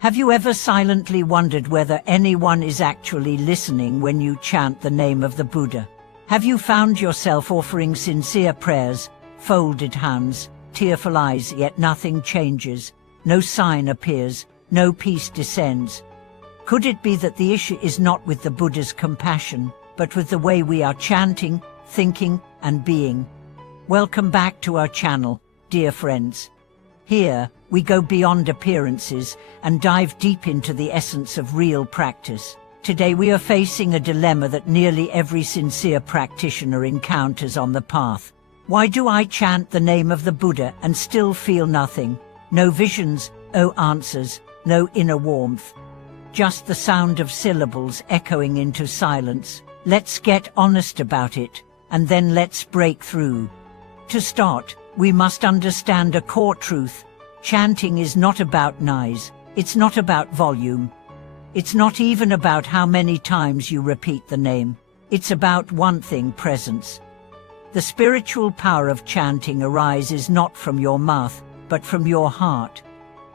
Have you ever silently wondered whether anyone is actually listening when you chant the name of the Buddha? Have you found yourself offering sincere prayers, folded hands, tearful eyes, yet nothing changes, no sign appears, no peace descends? Could it be that the issue is not with the Buddha's compassion, but with the way we are chanting, thinking, and being? Welcome back to our channel, dear friends. Here, we go beyond appearances and dive deep into the essence of real practice. Today we are facing a dilemma that nearly every sincere practitioner encounters on the path. Why do I chant the name of the Buddha and still feel nothing? No visions, no answers, no inner warmth. Just the sound of syllables echoing into silence. Let's get honest about it, and then let's break through. To start, we must understand a core truth. Chanting is not about noise. It's not about volume. It's not even about how many times you repeat the name. It's about one thing: presence. The spiritual power of chanting arises not from your mouth, but from your heart.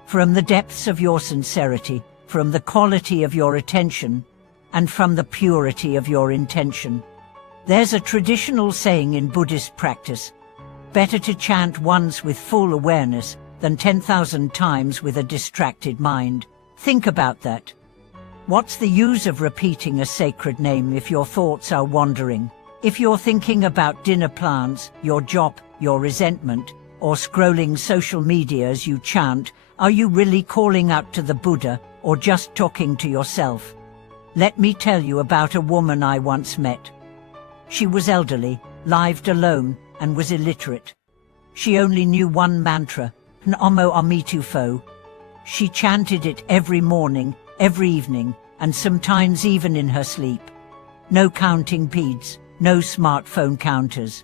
From the depths of your sincerity, from the quality of your attention, and from the purity of your intention. There's a traditional saying in Buddhist practice: better to chant once with full awareness than 10,000 times with a distracted mind. Think about that. What's the use of repeating a sacred name if your thoughts are wandering? If you're thinking about dinner plans, your job, your resentment, or scrolling social media as you chant, are you really calling out to the Buddha, or just talking to yourself? Let me tell you about a woman I once met. She was elderly, lived alone, and was illiterate. She only knew one mantra, Namo Amitufo. She chanted it every morning, every evening, and sometimes even in her sleep. No counting beads, no smartphone counters.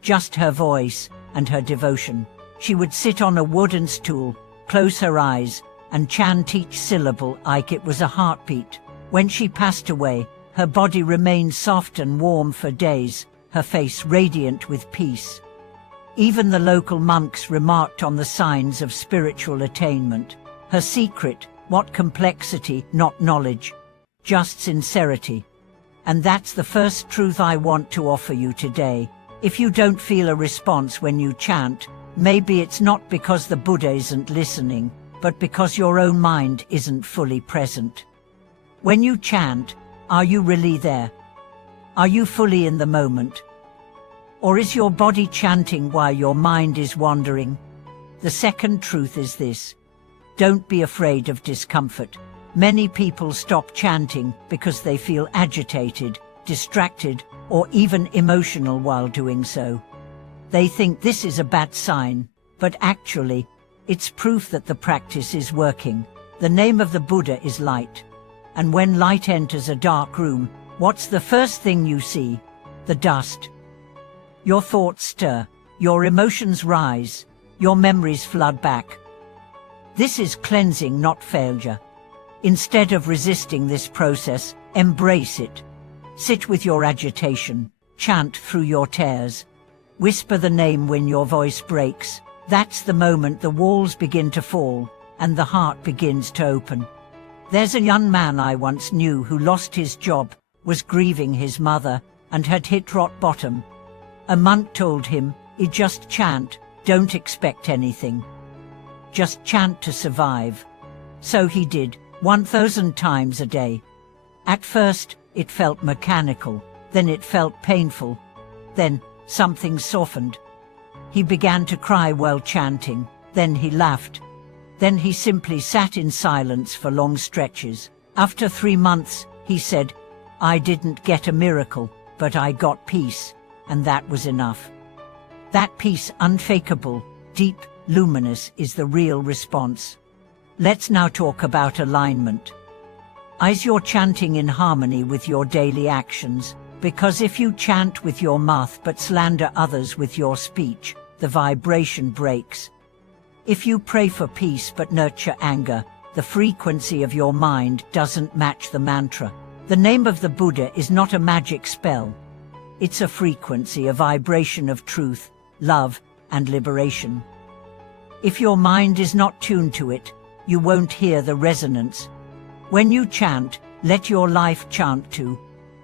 Just her voice and her devotion. She would sit on a wooden stool, close her eyes, and chant each syllable like it was a heartbeat. When she passed away, her body remained soft and warm for days, her face radiant with peace. Even the local monks remarked on the signs of spiritual attainment. Her secret: what complexity, not knowledge, just sincerity. And that's the first truth I want to offer you today. If you don't feel a response when you chant, maybe it's not because the Buddha isn't listening, but because your own mind isn't fully present. When you chant, are you really there? Are you fully in the moment? Or is your body chanting while your mind is wandering? The second truth is this: don't be afraid of discomfort. Many people stop chanting because they feel agitated, distracted, or even emotional while doing so. They think this is a bad sign, but actually, it's proof that the practice is working. The name of the Buddha is light. And when light enters a dark room, what's the first thing you see? The dust. Your thoughts stir, your emotions rise, your memories flood back. This is cleansing, not failure. Instead of resisting this process, embrace it. Sit with your agitation, chant through your tears. Whisper the name when your voice breaks. That's the moment the walls begin to fall, and the heart begins to open. There's a young man I once knew who lost his job, was grieving his mother, and had hit rock bottom. A monk told him, just chant, don't expect anything. Just chant to survive. So he did, 1,000 times a day. At first, it felt mechanical, then it felt painful. Then, something softened. He began to cry while chanting, then he laughed. Then he simply sat in silence for long stretches. After 3 months, he said, I didn't get a miracle, but I got peace, and that was enough. That peace, unfakeable, deep, luminous, is the real response. Let's now talk about alignment. Is your chanting in harmony with your daily actions? Because if you chant with your mouth but slander others with your speech, the vibration breaks. If you pray for peace but nurture anger, the frequency of your mind doesn't match the mantra. The name of the Buddha is not a magic spell. It's a frequency, a vibration of truth, love, and liberation. If your mind is not tuned to it, you won't hear the resonance. When you chant, let your life chant too.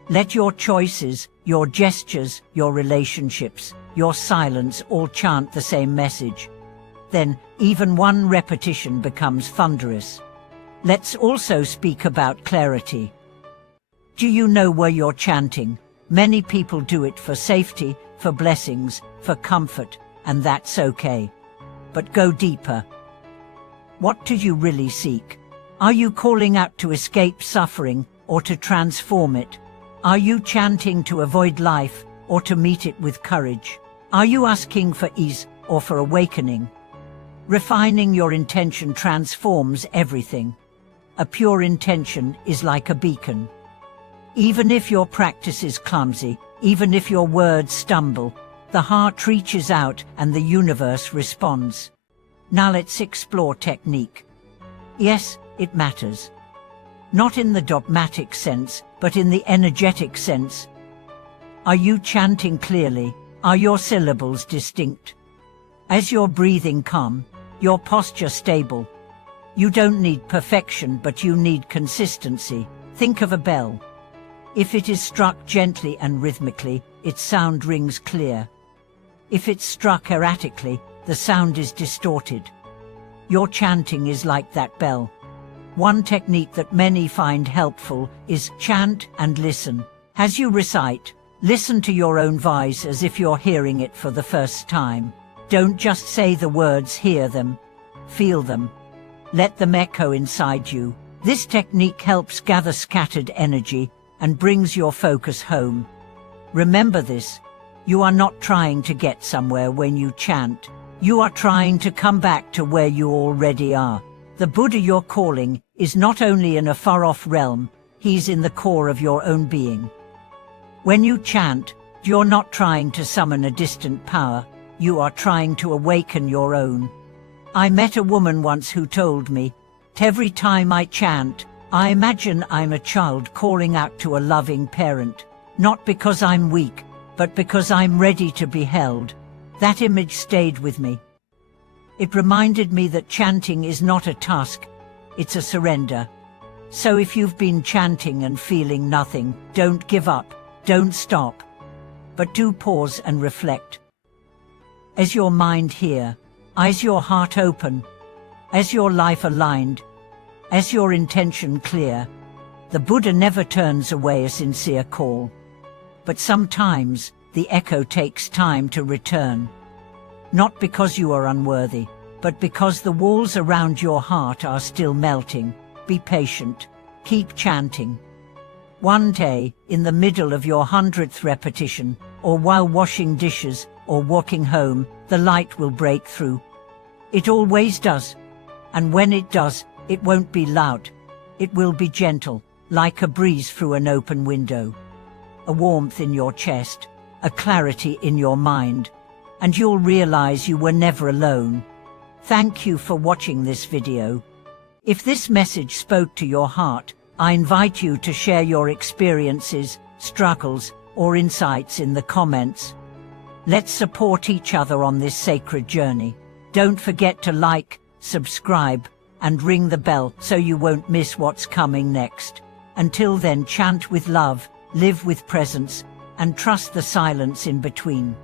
Let your choices, your gestures, your relationships, your silence all chant the same message. Then, even one repetition becomes thunderous. Let's also speak about clarity. Do you know where you're chanting? Many people do it for safety, for blessings, for comfort, and that's okay. But go deeper. What do you really seek? Are you calling out to escape suffering or to transform it? Are you chanting to avoid life or to meet it with courage? Are you asking for ease or for awakening? Refining your intention transforms everything. A pure intention is like a beacon. Even if your practice is clumsy, even if your words stumble, the heart reaches out and the universe responds. Now let's explore technique. Yes, it matters. Not in the dogmatic sense, but in the energetic sense. Are you chanting clearly? Are your syllables distinct? Is your breathing calm? Your posture stable? You don't need perfection, but you need consistency. Think of a bell. If it is struck gently and rhythmically, its sound rings clear. If it's struck erratically, the sound is distorted. Your chanting is like that bell. One technique that many find helpful is chant and listen. As you recite, listen to your own voice as if you're hearing it for the first time. Don't just say the words, hear them. Feel them. Let them echo inside you. This technique helps gather scattered energy and brings your focus home. Remember this, you are not trying to get somewhere when you chant. You are trying to come back to where you already are. The Buddha you're calling is not only in a far-off realm, he's in the core of your own being. When you chant, you're not trying to summon a distant power, you are trying to awaken your own. I met a woman once who told me, every time I chant, I imagine I'm a child calling out to a loving parent, not because I'm weak, but because I'm ready to be held. That image stayed with me. It reminded me that chanting is not a task, it's a surrender. So if you've been chanting and feeling nothing, don't give up, don't stop. But do pause and reflect. Is your mind here? Is your heart open? Is your life aligned? Is your intention clear? The Buddha never turns away a sincere call. But sometimes, the echo takes time to return. Not because you are unworthy, but because the walls around your heart are still melting. Be patient. Keep chanting. One day, in the middle of your 100th repetition, or while washing dishes, or walking home, the light will break through. It always does. And when it does, it won't be loud. It will be gentle, like a breeze through an open window. A warmth in your chest, a clarity in your mind, and you'll realize you were never alone. Thank you for watching this video. If this message spoke to your heart, I invite you to share your experiences, struggles, or insights in the comments. Let's support each other on this sacred journey. Don't forget to like, subscribe, and ring the bell so you won't miss what's coming next. Until then, chant with love, live with presence, and trust the silence in between.